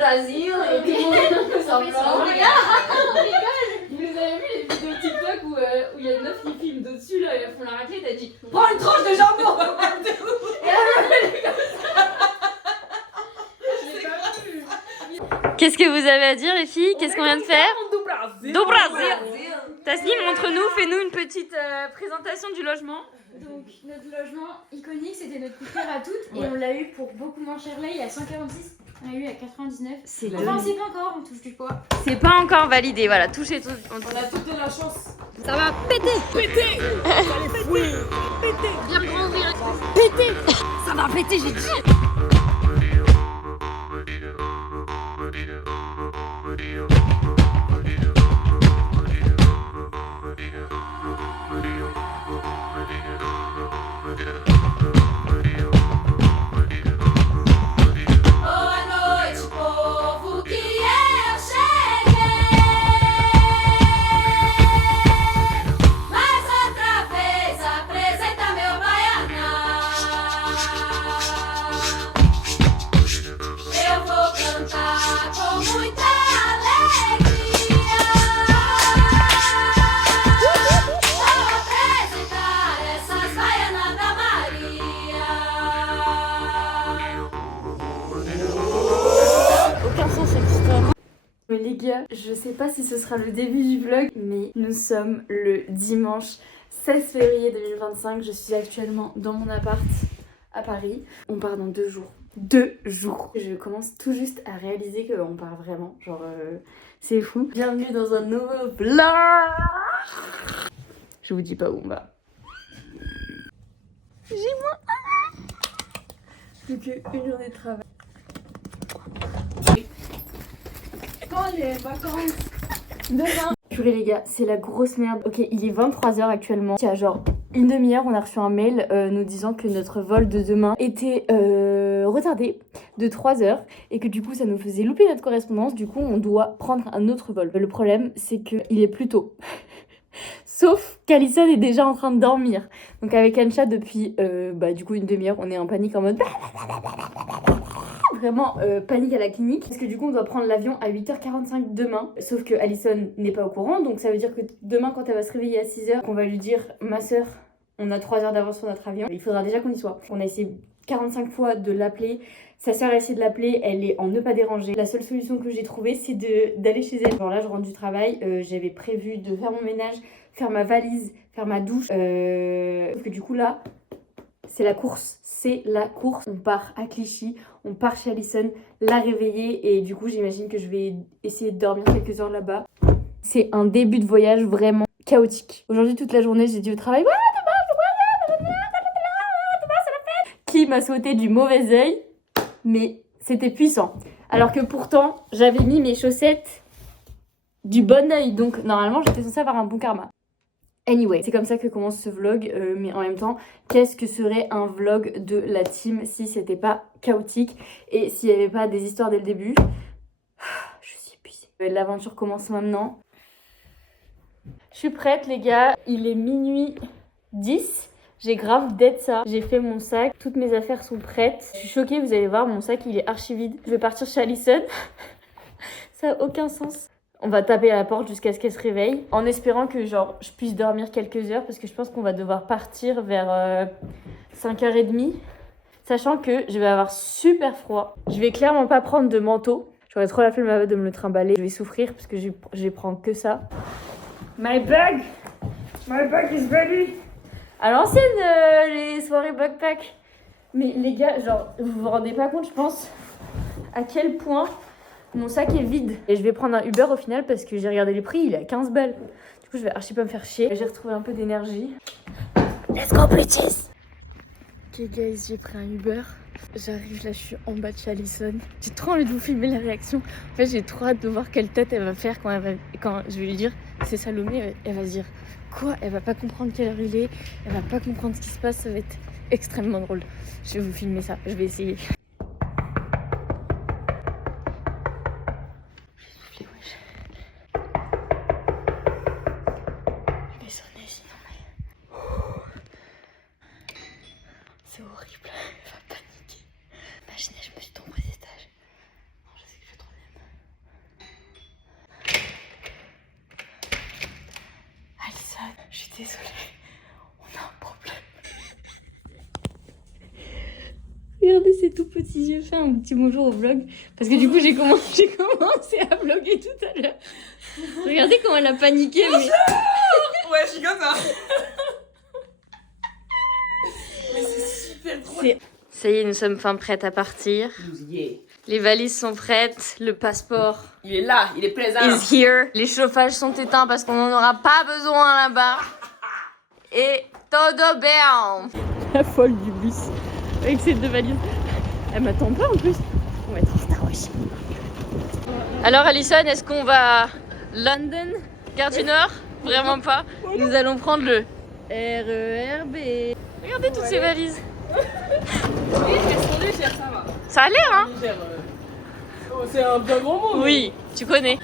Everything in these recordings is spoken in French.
Brasil et tout le monde semblant. Vous les avez vu les vidéos TikTok où il y a une meuf qui filme dessus là et elles font la raclette, elle dit prends une tranche de jambon. Et la meuf elle est comme ça. Je l'ai pas vu. Qu'est-ce que vous avez à dire les filles? Qu'est-ce qu'on vient de faire? Do Brasil. Do Brasil. Tasnim, montre-nous, fais-nous une petite présentation du logement. Donc notre logement iconique, c'était notre coup de cœur à toutes et on l'a eu pour beaucoup moins cher là, il est à 146, on l'a eu à 99. C'est Enfin c'est pas encore, on touche du poids. C'est pas encore validé, voilà, touchez tout. On a toutes de la chance. Ça va péter. Péter. Oui. Péter. Viens me ouvrir. Péter. Ça va péter, j'ai dit. Les gars, je sais pas si ce sera le début du vlog, mais nous sommes le dimanche 16 février 2025. Je suis actuellement dans mon appart à Paris. On part dans 2 jours. 2 jours. Je commence tout juste à réaliser qu'on part vraiment. Genre, c'est fou. Bienvenue dans un nouveau vlog. Je vous dis pas où on va. J'ai moins. Plus qu'une journée de travail. Quand les vacances demain. Purée les gars, c'est la grosse merde. Ok, il est 23h actuellement. Il y a genre une demi-heure, on a reçu un mail nous disant que notre vol de demain était retardé de 3 heures et que du coup ça nous faisait louper notre correspondance. Du coup on doit prendre un autre vol. Le problème c'est qu'il est plus tôt. Sauf qu'Alison est déjà en train de dormir. Donc avec Ansha depuis du coup une demi-heure, on est en panique en mode vraiment panique à la clinique parce que du coup on doit prendre l'avion à 8h45 demain, sauf que Alison n'est pas au courant, donc ça veut dire que demain quand elle va se réveiller à 6h, on va lui dire ma soeur, on a 3 heures d'avance sur notre avion, il faudra déjà qu'on y soit. On a essayé 45 fois de l'appeler, sa soeur a essayé de l'appeler, elle est en ne pas déranger. La seule solution que j'ai trouvée c'est d'aller chez elle. Genre là je rentre du travail, j'avais prévu de faire mon ménage, faire ma valise, faire ma douche, sauf que du coup là c'est la course, on part à Clichy, on part chez Alison, la réveiller et du coup j'imagine que je vais essayer de dormir quelques heures là-bas. C'est un début de voyage vraiment chaotique. Aujourd'hui toute la journée j'ai dit au travail demain c'est la fête. Qui m'a sauté du mauvais œil, mais c'était puissant. Alors que pourtant j'avais mis mes chaussettes du bon œil, donc normalement j'étais censée avoir un bon karma. Anyway, c'est comme ça que commence ce vlog, mais en même temps, qu'est-ce que serait un vlog de la team si c'était pas chaotique et s'il n'y avait pas des histoires dès le début. Je suis épuisée. L'aventure commence maintenant. Je suis prête les gars, il est minuit 10. J'ai grave d'être ça. J'ai fait mon sac, toutes mes affaires sont prêtes. Je suis choquée, vous allez voir, mon sac il est archi vide. Je vais partir chez Alison. Ça n'a aucun sens. On va taper à la porte jusqu'à ce qu'elle se réveille, en espérant que genre je puisse dormir quelques heures, parce que je pense qu'on va devoir partir vers 5h30, sachant que je vais avoir super froid. Je vais clairement pas prendre de manteau. J'aurais trop la flemme de me le trimballer. Je vais souffrir parce que je prends que ça. My bag is ready. À l'ancienne, les soirées backpack. Mais les gars, genre, vous vous rendez pas compte, je pense, à quel point mon sac est vide. Et je vais prendre un Uber au final parce que j'ai regardé les prix, il est à 15 balles. Du coup, je vais archi pas me faire chier. J'ai retrouvé un peu d'énergie. Let's go, bitches! Ok, guys, j'ai pris un Uber. J'arrive là, je suis en bas de chez Alison. J'ai trop envie de vous filmer la réaction. En fait, j'ai trop hâte de voir quelle tête elle va faire quand je vais lui dire c'est Salomé. Elle va se dire quoi? Elle va pas comprendre quelle heure il est. Elle va pas comprendre ce qui se passe. Ça va être extrêmement drôle. Je vais vous filmer ça. Je vais essayer. C'est horrible, elle va paniquer. Imaginez, je me suis tombée des étages. Non, je sais que je vais tomber. désolée, on a un problème. Regardez ces tout petits yeux, fais un petit bonjour au vlog. Parce que du coup, j'ai commencé à vlogger tout à l'heure. Regardez comment elle a paniqué. Mais... Ouais, je suis comme ça. Mais c'est super drôle. Ça y est, nous sommes enfin prêtes à partir. Les valises sont prêtes, le passeport Il est là, il est présent. is here. Les chauffages sont éteints parce qu'on n'en aura pas besoin là-bas. Et todo bien. La folle du bus avec ces deux valises. Elle m'attend pas en plus. On va être en Star Wars. Alors Alison, est-ce qu'on va London, Gare du Nord? Vraiment pas. Nous allons prendre le RERB. Regardez toutes ces valises. Ça a l'air, hein? C'est un bien grand mot. Oui, tu connais.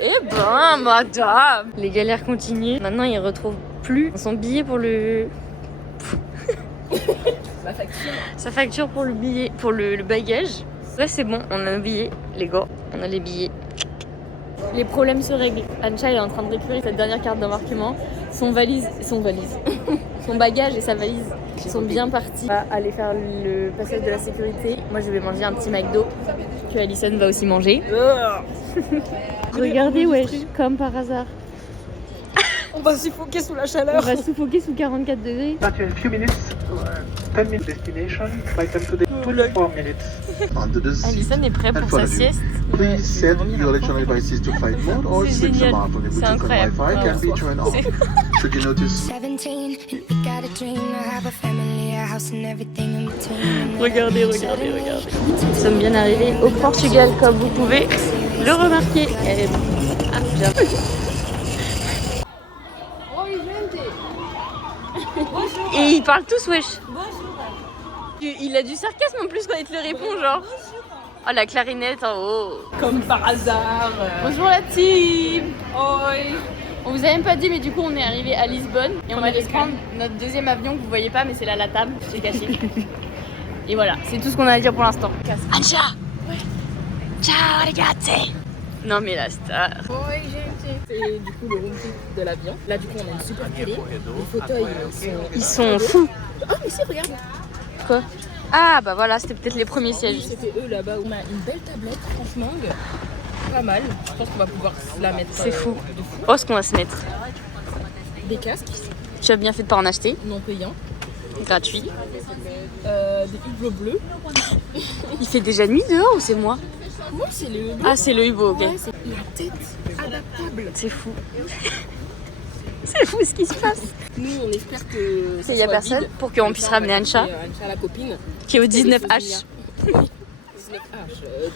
Eh ben, madame. Les galères continuent. Maintenant, il retrouve plus son billet pour le... La facture. Sa facture pour le billet, pour le bagage. Ouais, c'est bon, on a nos billets, les gars. On a les billets. Les problèmes se règlent. Ancha, elle est en train de récupérer cette dernière carte d'embarquement. Son bagage et sa valise sont bien partis. On va aller faire le passage de la sécurité. Moi, je vais manger un petit McDo que Alison va aussi manger. Regardez, wesh, comme par hasard. On va suffoquer sous la On chaleur. va suffoquer sous 44 degrés. Start in a few minutes. 10 minutes destination. Flight time today 24 minutes. Under the seat. Alison est prête And pour follow sa me. sieste. Please set your electronic devices to flight mode or C'est switch them génial. out on your C'est Bluetooth and incroyable. Wi-Fi can be turned on. Should you notice 17 and we got a dream to have a family, a house and everything in between. Regardez. Nous sommes bien arrivés au Portugal, comme vous pouvez le remarquer. Elle est... Ah, bien. Et ils parlent tous, wesh. Il a du sarcasme en plus quand il te le répond, genre. Oh, la clarinette en haut. Comme par hasard. Bonjour la team. Oi. On vous a même pas dit, mais du coup on est arrivé à Lisbonne et on va aller prendre notre deuxième avion que vous voyez pas, mais c'est là la table, c'est caché. Et voilà, c'est tout ce qu'on a à dire pour l'instant. Ancha. Ciao, ragazzi. Non mais la star. C'est du coup le room kit de l'avion. Là du coup on a une super télé. Les fauteuils Ils sont fous. Ah mais si regarde. Quoi? Ah bah voilà, c'était peut-être les premiers sièges. C'était eux là-bas. On a une belle tablette franchement. Pas mal. Je pense qu'on va pouvoir se la mettre. C'est fou. De fou. Oh, ce qu'on va se mettre. Des casques Tu as bien fait de pas en acheter. non payants. Gratuit. Des hublots bleus. Il fait déjà nuit dehors ou c'est moi? Moi c'est le hublot. Ah, c'est le hublot, ok. Ouais, c'est la tête adaptable. C'est fou. C'est fou ce qui se passe. Nous on espère que Il y a personne pour qu'on puisse ramener Ancha, Ancha la copine. qui est au 19H. 19H,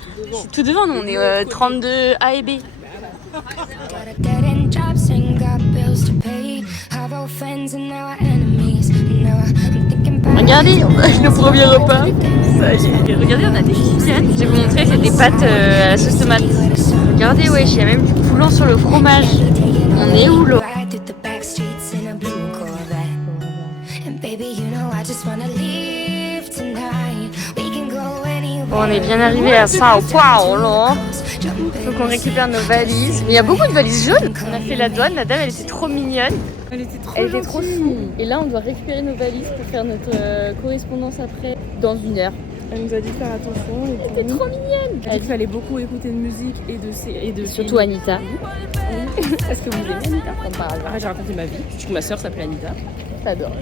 tout devant. C'est tout devant, nous on est 32 A et B. Got a dead end jobs and got bills to pay. Have old friends and now our enemies. Now I'm thinking back. Regardez, le premier repas. Ça y est. Regardez, on a des filiales. Je vais vous montrer, c'est des pâtes à la sauce tomate. Regardez, wesh, il y a même du poulet sur le fromage. On est où là? Ride through the back streets in a blue Corvette. And baby, you know I just wanna leave tonight. We can go anywhere. Bon, on est bien arrivé à Sao Paulo. Faut qu'on récupère nos valises. Mais il y a beaucoup de valises jaunes. On a fait la douane, la dame elle était trop mignonne. Elle était trop fine. Et là on doit récupérer nos valises pour faire notre correspondance après dans 1 heure. Elle nous a dit de faire attention. Elle était trop mignonne. Elle a dit qu'il fallait beaucoup écouter de musique et de Surtout Anita. Est-ce que vous aimez Anita comme par hasard? J'ai raconté ma vie. Je trouve que ma soeur s'appelait Anita. J'adore.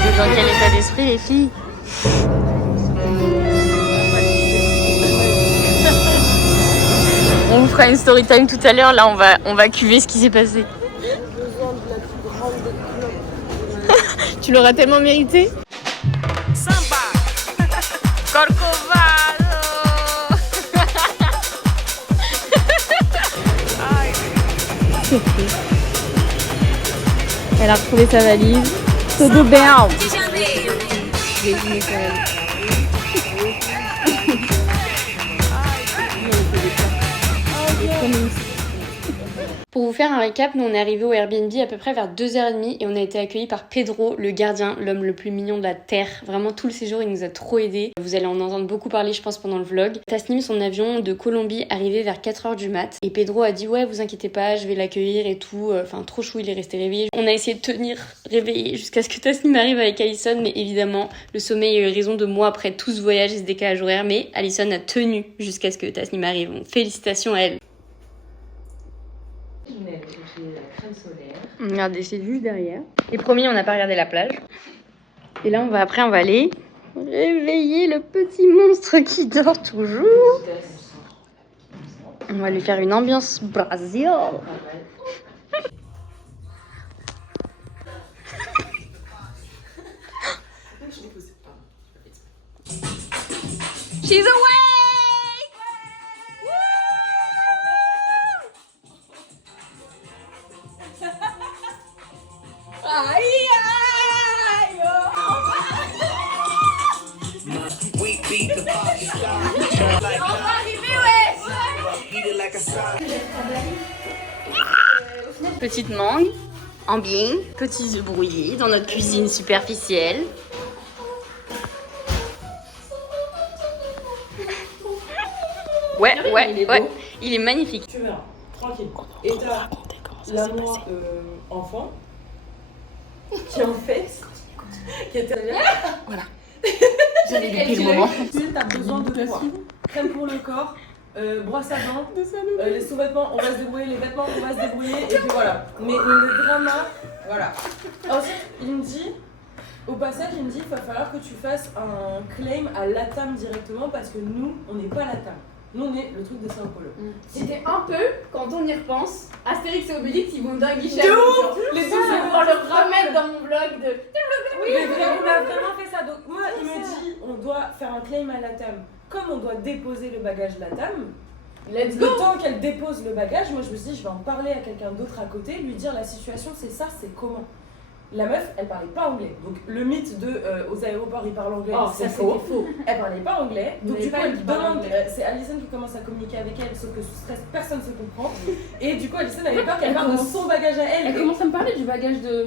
Vous êtes dans quel état d'esprit les filles? On vous fera une story time tout à l'heure. Là, on va cuver ce qui s'est passé. Tu l'auras tellement mérité. Samba. Corcovado. Elle a retrouvé sa valise. Todo bien. Pour vous faire un récap, nous on est arrivés au Airbnb à peu près vers 2h30 et on a été accueillis par Pedro, le gardien, l'homme le plus mignon de la Terre. Vraiment tout le séjour il nous a trop aidés. Vous allez en entendre beaucoup parler je pense pendant le vlog. Tasnim, son avion de Colombie, arrivait vers 4h du mat. Et Pedro a dit ouais vous inquiétez pas, je vais l'accueillir et tout. Enfin trop chou, il est resté réveillé. On a essayé de tenir réveillé jusqu'à ce que Tasnim arrive avec Alison. Mais évidemment le sommeil a eu raison de moi après tout ce voyage et ce décalage horaire. Mais Alison a tenu jusqu'à ce que Tasnim arrive. Donc, félicitations à elle. Je mets la crème solaire. Regardez, c'est juste derrière. Et promis, on n'a pas regardé la plage. Et là, on va aller réveiller le petit monstre qui dort toujours. On va lui faire une ambiance Brésil. She's away! We beat the party star. Like eat it like a side. Petite mangue en bien, petits œufs brouillés dans notre cuisine superficielle. Ouais, il est magnifique. Tu verras, tranquille. Et t'as la moi enfant qui en fait qui était voilà. J'avais loupé le moment. Tu as besoin de quoi? Crème pour le corps, brosse à dents, les sous-vêtements, on va se débrouiller, les vêtements, on va se débrouiller, et puis voilà. Mais le drama, voilà. Ensuite, il me dit, au passage, il me dit, il va falloir que tu fasses un claim à Latam directement parce que nous, on n'est pas Latam. Nous, on est le truc de Sao Paulo. C'était un peu, quand on y repense, Astérix et Obélix, ils vont dingue De ouf. Les deux, je vais pouvoir le remettre dans mon vlog de... Oui, mais on a vraiment fait ça. Donc moi, il me dit, on doit faire un claim à Latam. Comme on doit déposer le bagage Latam, Let's go. le temps qu'elle dépose le bagage, moi je me suis dit, je vais en parler à quelqu'un d'autre à côté, lui dire la situation, c'est ça, c'est comment. La meuf, elle parlait pas anglais. Donc le mythe de aux aéroports, ils parlent anglais, Oh, c'est ça faux. c'était faux. Elle parlait pas anglais. Donc Mais du coup, pas elle qui parle demande, anglais. c'est Alison qui commence à communiquer avec elle, sauf que sous stress, personne se comprend. Et du coup, Alison avait peur qu'elle parle de son bagage à elle. Elle commence à me parler du bagage de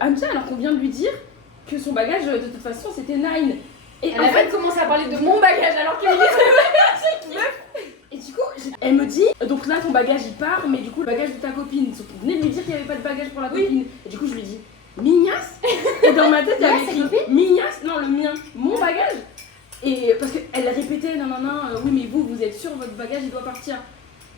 Amja alors qu'on vient de lui dire que son bagage de toute façon c'était Nine. Et Elle a même commencé à parler de mon bagage alors qu'elle était... Et du coup, elle me dit, donc là ton bagage il part, mais du coup le bagage de ta copine. Sauf qu'on venait de lui dire qu'il n'y avait pas de bagage pour la copine. Et du coup je lui dis, Mignas. Et dans ma tête il y avait écrit Mignas, non le mien, mon bagage. Et parce qu'elle a répété, non, oui mais vous êtes sûr votre bagage il doit partir.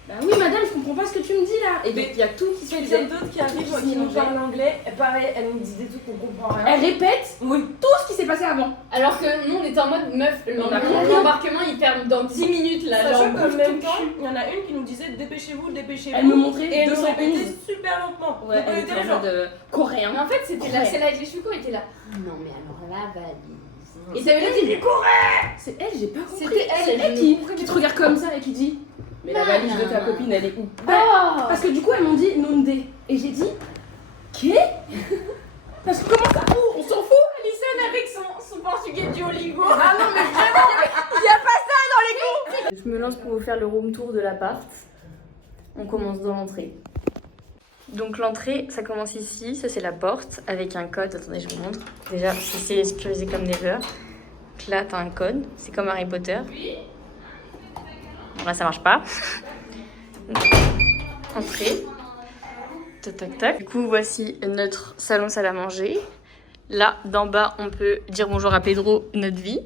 Bah oui madame, je comprends pas ce que tu me dis là. Et donc il y a tout qui se Quelqu'un fait. d'autre qui arrive, qui nous parle anglais, pareil, elle nous dit des trucs qu'on comprend rien. Elle répète Oui. tout ce qui s'est passé avant. Alors que nous on était en mode meuf, l'embarquement il ferme dans 10 minutes là. Sachant genre, qu'en bouge même ton temps, cul. il y en a une qui nous disait dépêchez-vous. Elle me montrait Et elle nous 211. répétait super lentement. Ouais, Donc on elle était était en genre, mode coréen. Mais en fait c'était Ouais. là, celle avec les cheveux courts était là. Non mais alors la valise. Et C'est ça veut elle. dire C'est elle, j'ai pas compris. C'était elle, C'est je elle ne qui comprenais te pas. regarde comme ça et qui dit mais la valise de ta copine elle est où? Oh. Parce que du coup elles m'ont dit Nonde. Et j'ai dit qu'est? Parce que comment ça? Oh, on s'en fout. Alison avec son portugais Duolingo. Ah non mais Je me lance pour vous faire le room tour de l'appart. On commence dans l'entrée. Donc l'entrée, ça commence ici, ça c'est la porte avec un code. Attendez, je vous montre. Déjà, c'est sécurisé comme never. Donc là, t'as un code, c'est comme Harry Potter. Bon, là, ça marche pas. Donc, entrée. Tac, tac, tac. Du coup, voici notre salon salle à manger. Là, d'en bas, on peut dire bonjour à Pedro, notre vie.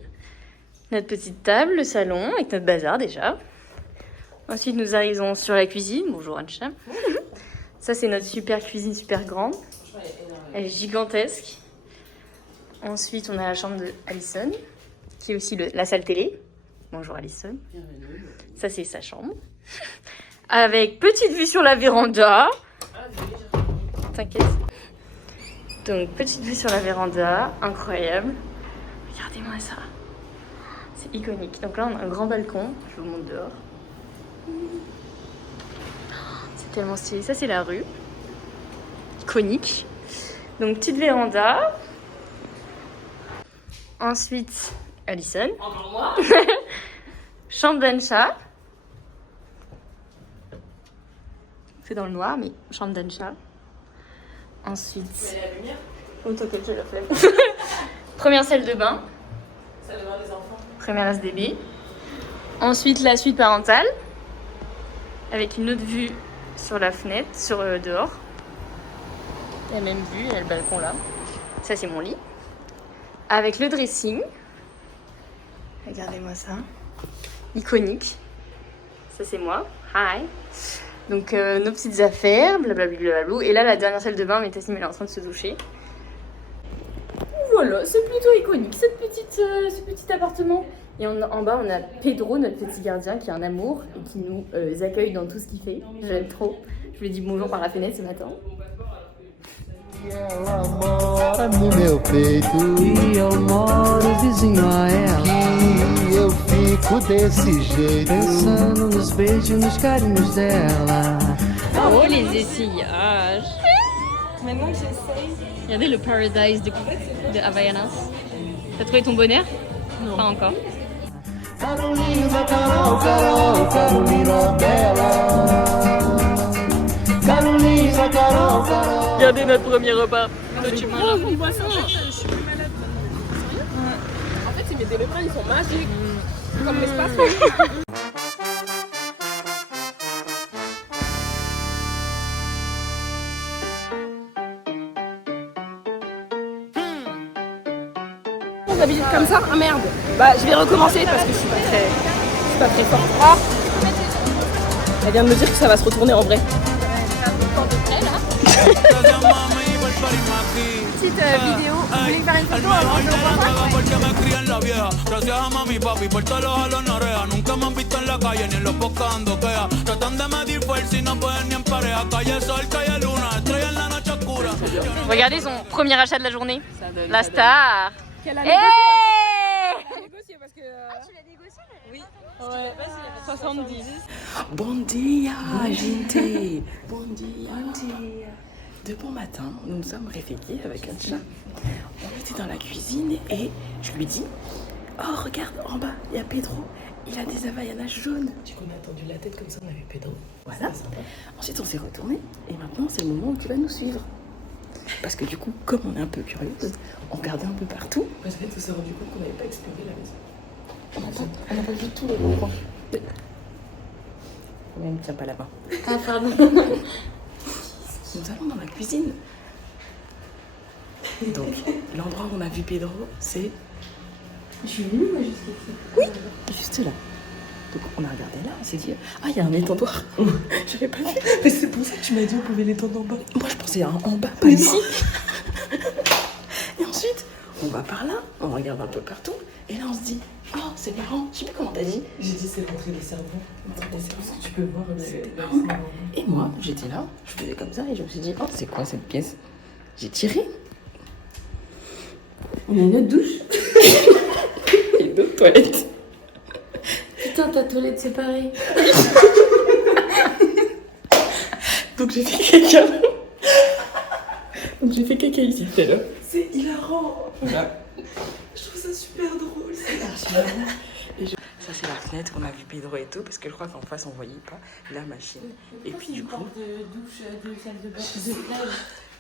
Notre petite table, le salon, avec notre bazar déjà. Ensuite, nous arrivons sur la cuisine. Bonjour Ancha. Ça, c'est notre super cuisine, super grande. Elle est gigantesque. Ensuite, on a la chambre de Alison, qui est aussi la salle télé. Bonjour Alison. Ça, c'est sa chambre. Avec petite vue sur la véranda. T'inquiète. Donc, petite vue sur la véranda. Incroyable. Regardez-moi ça. C'est iconique. Donc là, on a un grand balcon. Je vous montre dehors. C'est tellement stylé. Ça, c'est la rue. Iconique. Donc, petite véranda. Ensuite, Alison. Encore moi. Chambre d'Ancha. C'est dans le noir, mais chambre d'Ancha. Ensuite... Oh, t'inquiète, j'ai la flemme. Première salle de bain. Salle de bain des enfants. Première SDB. Ensuite, la suite parentale. Avec une autre vue sur la fenêtre, sur dehors. La même vue, il y a le balcon là. Ça, c'est mon lit. Avec le dressing. Regardez-moi ça. Iconique. Ça, c'est moi. Hi. Donc, nos petites affaires, blablabla. Et là, la dernière salle de bain, mais Tassim, elle est en train de se doucher. Voilà, c'est plutôt iconique, ce petit appartement. Et en bas, on a Pedro, notre petit gardien, qui est un amour et qui nous accueille dans tout ce qu'il fait. J'aime trop. Je lui ai dit bonjour par la fenêtre ce matin. No meu peito e eu moro vizinho a ela. E eu fico desse jeito pensando nos beijos, nos carinhos dela. Oh, les essayages. Maintenant que j'essaye. Regardez le Paradise de Havaianas. T'as trouvé ton bonheur? Non. Pas encore. Carolina, Carol, Carol, Carolina Bela. Carolina, Carol, Carol. Regardez notre premier repas. Tu manges un En fait, je suis plus malade maintenant. En fait, mes délivres, ils sont magiques. Comme l'espace. D'habitude comme ça, ah merde. Bah je vais recommencer parce que je suis pas très forte. Ah. Elle vient de me dire que ça va se retourner en vrai. Petite vidéo, vous voulez faire une photo avant de Regardez son premier achat de la journée. La star. Qu'elle a Hey négocié parce que... tu l'as négocié? Oui. Ouais, 70. Bon dia, gente. Bon dia. De bon matin, nous nous sommes réveillés avec un chat. On était dans la cuisine et je lui dis: oh, regarde, en bas, il y a Pedro. Il a des Havaianas jaunes. Du coup, on a tendu la tête comme ça, on avait Pedro. Voilà. Ensuite, on s'est retourné et maintenant, c'est le moment où tu vas nous suivre. Parce que du coup, comme on est un peu curieuse, on regardait un peu partout. Parce qu'en fait, on s'est rendu compte qu'on n'avait pas exploré la maison. On n'a pas vu tout le coin. Elle ne tient pas la main. Ah, pardon. Nous allons dans la cuisine. Donc, l'endroit où on a vu Pedro, c'est... Je suis venue, moi, jusqu'ici. Oui, juste là. Donc, on a regardé là, on s'est dit, ah, il y a un étendoir. J'avais pas vu. Mais c'est pour ça que tu m'as dit on pouvait l'étendre en bas. Moi, je pensais en bas, pas ici. Et ensuite, on va par là, on regarde un peu partout. Et là, on se dit, oh, c'est marrant. Je sais plus comment t'as dit. J'ai dit, c'est l'entrée des cerveaux. L'entrée des cerveaux, tu peux voir. Et moi, j'étais là, je faisais comme ça et je me suis dit, oh, c'est quoi cette pièce? J'ai tiré. On a une autre douche. Et d'autres toilettes. Putain, ta toilette séparée. Donc j'ai fait caca. Donc j'ai fait caca ici tout à l'heure. C'est hilarant. Voilà. Je trouve ça super drôle. C'est archi marrant. Ça c'est la fenêtre, on a vu Pedro et tout, parce que je crois qu'en face on voyait pas la machine. Et puis du coup... de douche, de salle de bain, de plage.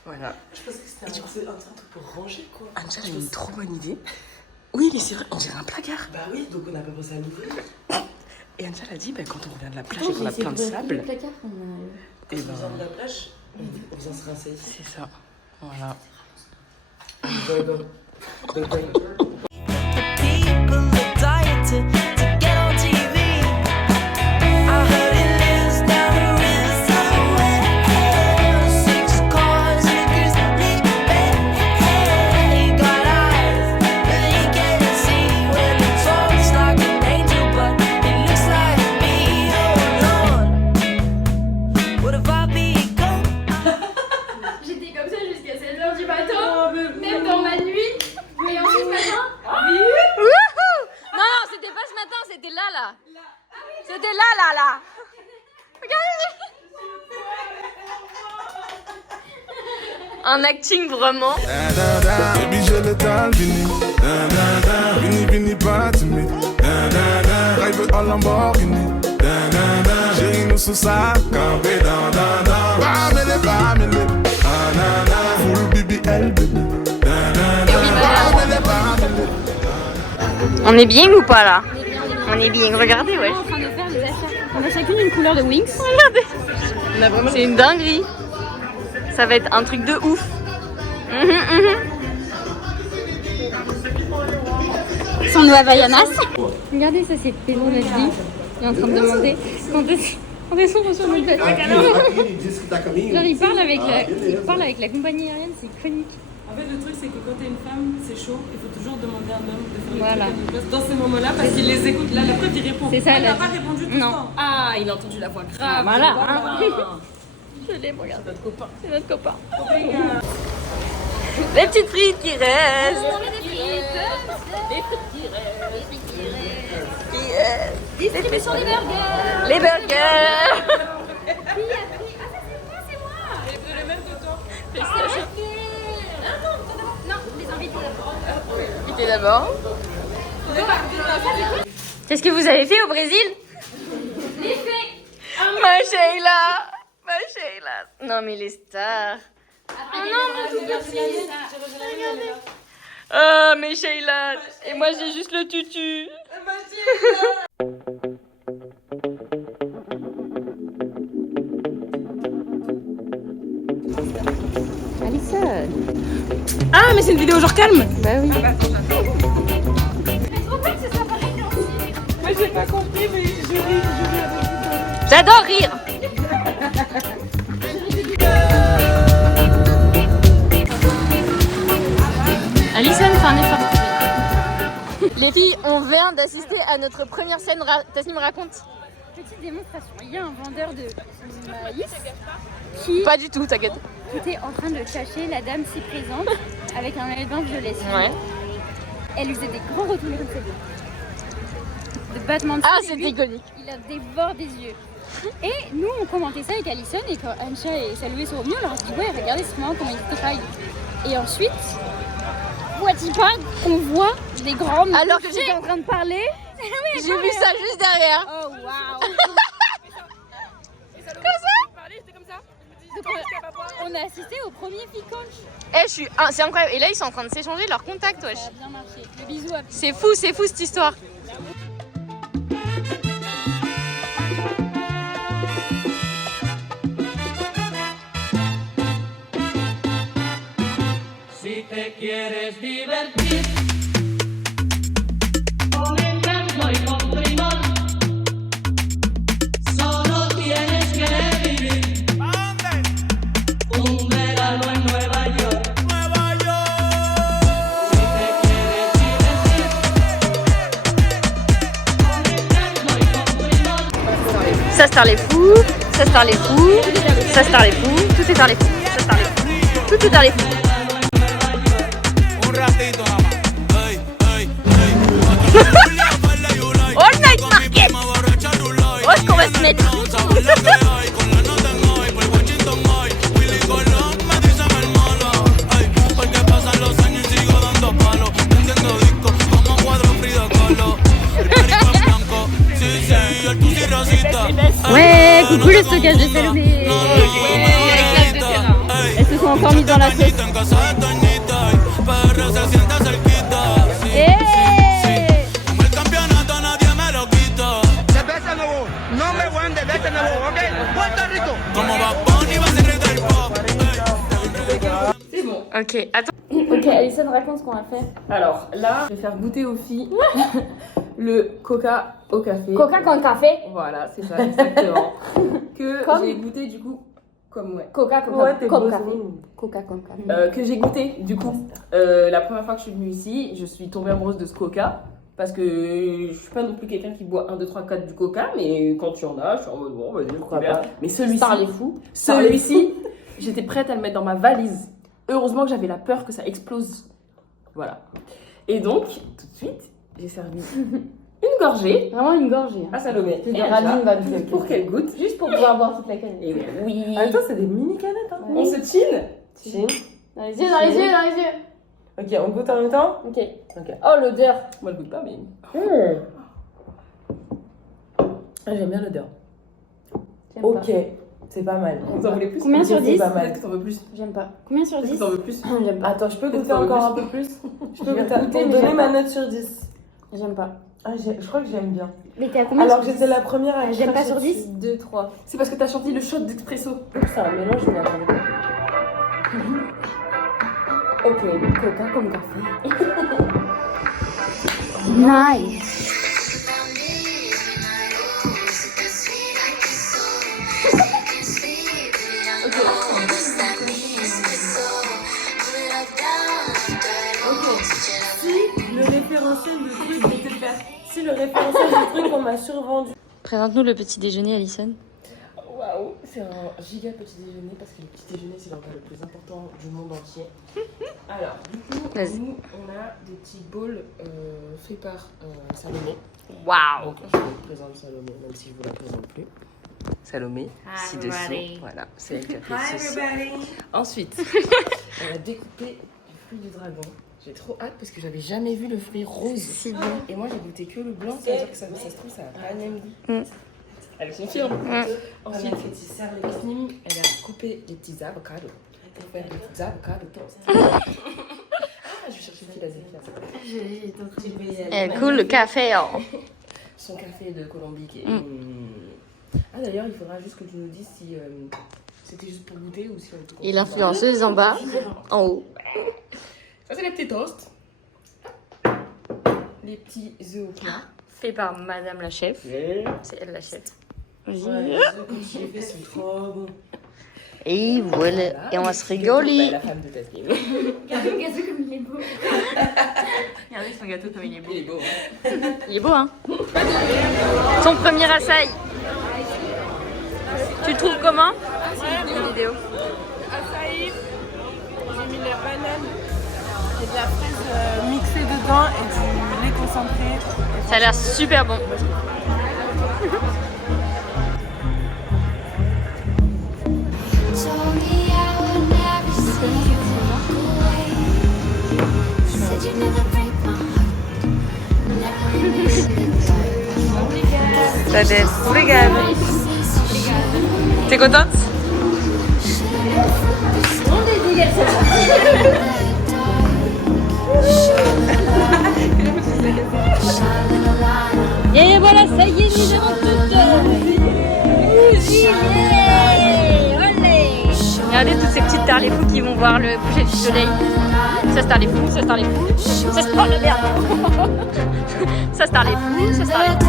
Voilà. Je pense que c'était un truc pour ranger quoi. Ancha a une trop bonne idée. Oui, mais c'est vrai, on dirait un placard. Bah oui, donc on a pas pensé à l'ouvrir. Et Ancha a dit, bah, quand on revient de la plage et qu'on a plein de sable. Et ben... de la plage, on vient se rincer ici. C'est ça. Voilà. J'étais comme ça jusqu'à 7h du matin, même dans ma nuit. Mais ensuite, ce matin, Non, c'était pas ce matin, c'était là. C'était là. Regardez. Un acting vraiment. Baby, j'ai le temps, vini, pas timide. Drive en Lamborghini. Chérie, nous sous ça, campé dans. Family. Anana, full BBL, baby. On est bien ou pas là? On est bien, regardez, ouais. On est en train de faire des achats. On a chacune une couleur de Winx. Regardez. C'est une dinguerie. Ça va être un truc de ouf. Son nouveau Havaianas. Regardez, ça c'est Pedro Nadji. Il est en train de demander quand est-ce qu'on reçoit notre bateau. Genre il parle avec la compagnie aérienne, c'est chronique. En fait, le truc, c'est que quand t'es une femme, c'est chaud. Il faut toujours demander à un homme de faire Voilà. les trucs à notre place dans ces moments-là parce qu'il les écoute. Là, la preuve, il répond. C'est ça, il là. n'a pas répondu tout Non. le temps. Ah, il a entendu la voix grave. Voilà. Je l'aime, regarde. Notre copain. C'est notre copain. Les petites frites qui restent. Distribution des burgers. Les burgers. Non, les invités. Invité d'abord. Qu'est-ce que vous avez fait au Brésil? Ma Sheila. Non mais les stars. Oh mais Sheila. Et moi j'ai juste le tutu. Alison. Ah, mais c'est une vidéo genre calme. Bah oui. Moi, j'ai pas compris, mais je ris avec J'adore rire. Alison fait un effort. Les filles, on vient d'assister à notre première scène. Tasnim raconte. Petite démonstration. Il y a un vendeur de maïs qui Pas du tout, t'inquiète. était en train de cacher la dame si présente avec un maillot de bain violet. Ouais. Elle lui faisait des grands retournés comme ça. De battements de Ah, cils, et c'est lui, iconique. Il a dévoré des yeux. Et nous, on commentait ça avec Alison et quand Ancha et Saloué sont revenus, on leur a dit ouais, regardez ce moment comment ils travaillent. Et ensuite, vois-tu pas qu'on voit des grandes Alors que qui étaient en train de parler. J'ai vu ça juste derrière. Oh waouh. Donc on a assisté au premier piquanche. C'est incroyable. Et là, ils sont en train de s'échanger leurs contacts, wesh. Ça a bien marché. Le bisou à C'est fou cette histoire. Si te quieres divertir con encanto y con primor, solo tienes que vivir un verano en Nueva York. Si te quieres divertir con encanto y con primor. Ça se les fous, ça se les fous, ça se les fous, tout est dans les fous, ça se les fous, tout est dans les fous. Un ratito nada más. Ey. All night market. Où est-ce qu'on va se mettre? Ouais, coucou le stockage de Salomé. Elles se sont encore mises dans la pièce. C'est bon. Ok, attends. Ok, Alison, raconte ce qu'on a fait. Alors là, je vais faire goûter aux filles le coca au café. Coca con café. Voilà, c'est ça, exactement. Que Comme j'ai goûté du coup, comme ouais. Coca con Ouais, t'es comme beau, café. c'est Coca con café. Que j'ai goûté du coup. La première fois que je suis venue ici, je suis tombée amoureuse de ce coca. Parce que je suis pas non plus quelqu'un qui boit 1, 2, 3, 4 du coca, mais quand tu en as, je suis en mode bon, vas-y, pourquoi pas. Mais celui-ci, j'étais prête à le mettre dans ma valise. Heureusement que j'avais la peur que ça explose. Voilà. Et donc, tout de suite, j'ai servi une gorgée Vraiment une gorgée. à Salomé. C'est Et des à radines, Anna, va bien. pour qu'elle goûte. Juste pour pouvoir boire toute la canette. Et oui. Oui. Attends, c'est des mini canettes. Hein. Oui. On se chine. Chine. Dans les yeux, dans les yeux, dans les yeux. Ok, on goûte en même temps. Ok. Ok. Oh l'odeur. Moi, je goûte pas, mais. Ah, j'aime bien l'odeur. Ok, c'est pas mal. Vous en voulez plus? Combien sur C'est 10? pas mal. Peut-être que t'en veux plus. J'aime pas. Combien sur Peut-être 10? que t'en veux plus. J'aime pas. Attends, je peux Peut-être goûter que t'en veux encore un plus. peu plus? Je peux vais goûter goûter, pour mais donner j'aime ma pas. note sur 10. J'aime pas. Ah, je crois que j'aime bien. Mais t'es à combien Alors sur que 10? j'étais la première à J'aime pas cracher sur 10? dessus. 2, 3. C'est parce que t'as chanté le shot d'expresso. C'est un mélange, je m'y attendais pas. Ok, Coca comme café. Nice. Le référentiel de truc, je vais te le faire. Si le référentiel de truc qu'on m'a survendu. Présente-nous le petit déjeuner, Alison. Waouh, c'est un giga petit déjeuner parce que le petit déjeuner c'est le repas le plus important du monde entier. Alors, du coup, Vas-y. nous on a des petits bowls faits par Salomé. Waouh. Donc je vous présente Salomé, même si je vous la présente plus. Salomé, ci-dessous. Voilà, c'est elle qui a fait ceci. Ensuite, on a découpé du fruit du dragon. J'ai trop hâte parce que j'avais jamais vu le fruit rose. Si bon. Et moi j'ai goûté que le blanc, ça veut dire que ça se trouve ça n'a pas le même goût. Elle confirme. Ensuite, Slim, elle a coupé les petits avocados pour faire des petits avocados toast. Ah, je vais chercher qui l'a dit. Elle coule le café. Oh. Son café de Colombie qui est... Ah d'ailleurs, il faudra juste que tu nous dises si c'était juste pour goûter ou si on était... Et l'influenceuse en bas, en haut. Ça c'est les petits toasts. Les petits œufs au plat. Fait par Madame la chef. C'est elle la chef. Ouais, les œufs que j'ai fait sont trop bons. Et voilà. Et on va se rigoler. La femme de Taslim. Regardez le gâteau comme il est beau. Regardez son gâteau comme il est beau. Il est beau, hein. Il est beau, hein. Son premier açaï. Tu le trouves comment? La vidéo. Açaï, j'ai mis la banane et de la fraise mixée dedans et du lait concentré. Ça a l'air super bon. Told me I would never see you walk away. Said you'd never break my heart. Never leave me in the dark. Ça obrigada. T'es contente? Et voilà, ça y est, nous avons toutes. Regardez toutes ces petites tarlefous qui vont voir le coucher du soleil. Ça se tarlefou, ça se tarlefou, ça se parle merde. Ça se tarlefou, ça se tarlefou.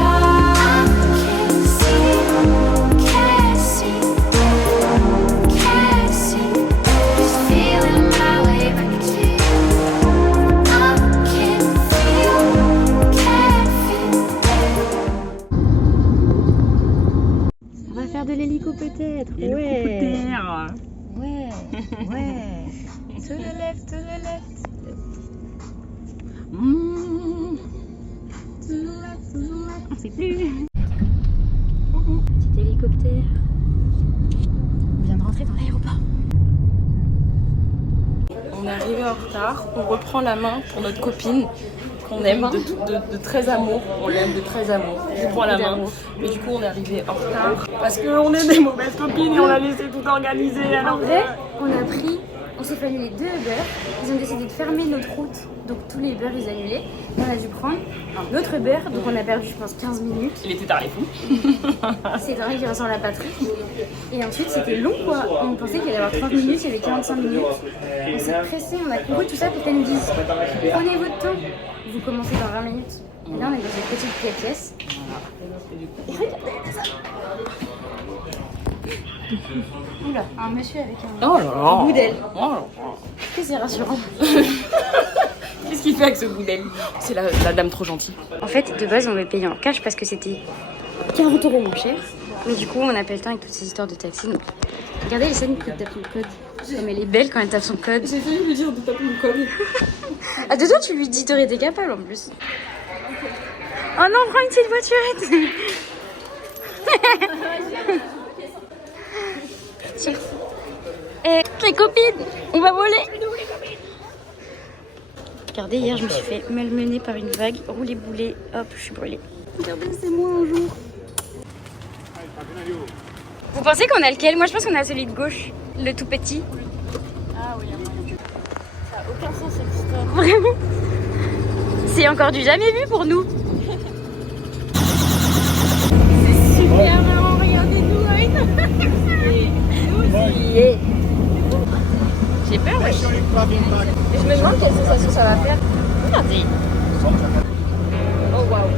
On va faire de l'hélico peut-être. Hélicoptère. Ouais. Ouais. To the left, to the left. On sait plus. Petit hélicoptère. On vient de rentrer dans l'aéroport. On est arrivé en retard, on reprend la main pour notre copine qu'on aime de très amour. On l'aime de très amour. Je prends la main. Mais du coup, on est arrivé en retard parce qu'on est des mauvaises copines et on a laissé tout organiser. En Alors vrai, on s'est fallu les 2 Uber. Ils ont décidé de fermer notre route, donc tous les Uber ils annulaient. On a dû prendre un autre Uber, donc on a perdu je pense 15 minutes. il était tard les fous. C'est un qui ressemble à Patrick. Et ensuite c'était long quoi. On pensait qu'il allait y avoir 30 minutes, il y avait 45 minutes. On s'est pressé, on a couru tout ça pour qu'elle nous dise prenez votre temps, vous commencez dans 20 minutes. Et là on est dans une petite pièce. Et regardez ça. Oula, un monsieur avec un Oh là là. boudel. Oh là là. Que c'est rassurant. Qu'est-ce qu'il fait avec ce boudel? C'est la dame trop gentille. En fait, de base, on avait payé en cash parce que c'était 40 € moins cher. Mais du coup, on n'a pas le temps avec toutes ces histoires de taxi. Donc... Regardez les scènes qui tapent le code. Comme elle est belle quand elle tape son code. J'ai failli lui dire de taper le code. Ah, de toi, tu lui dis, t'aurais été capable en plus. Oh non, prends une petite voiturette. Tiens. Et les copines, on va voler. Regardez, hier, je me suis fait malmener par une vague. Roulé boulet, hop, je suis brûlée. Regardez, c'est moi un jour. Vous pensez qu'on a lequel? Moi je pense qu'on a celui de gauche, le tout petit. Ah oui, ça n'a aucun sens cette histoire. Vraiment. C'est encore du jamais vu pour nous. C'est super marrant, regardez-nous. Yeah. J'ai peur, wesh. Et je me demande quelle sensation ça va faire. Regardez. Oh waouh.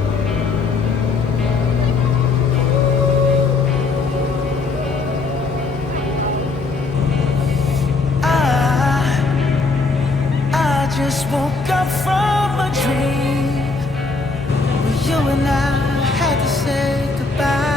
I just woke up from a dream where you and I had to say goodbye.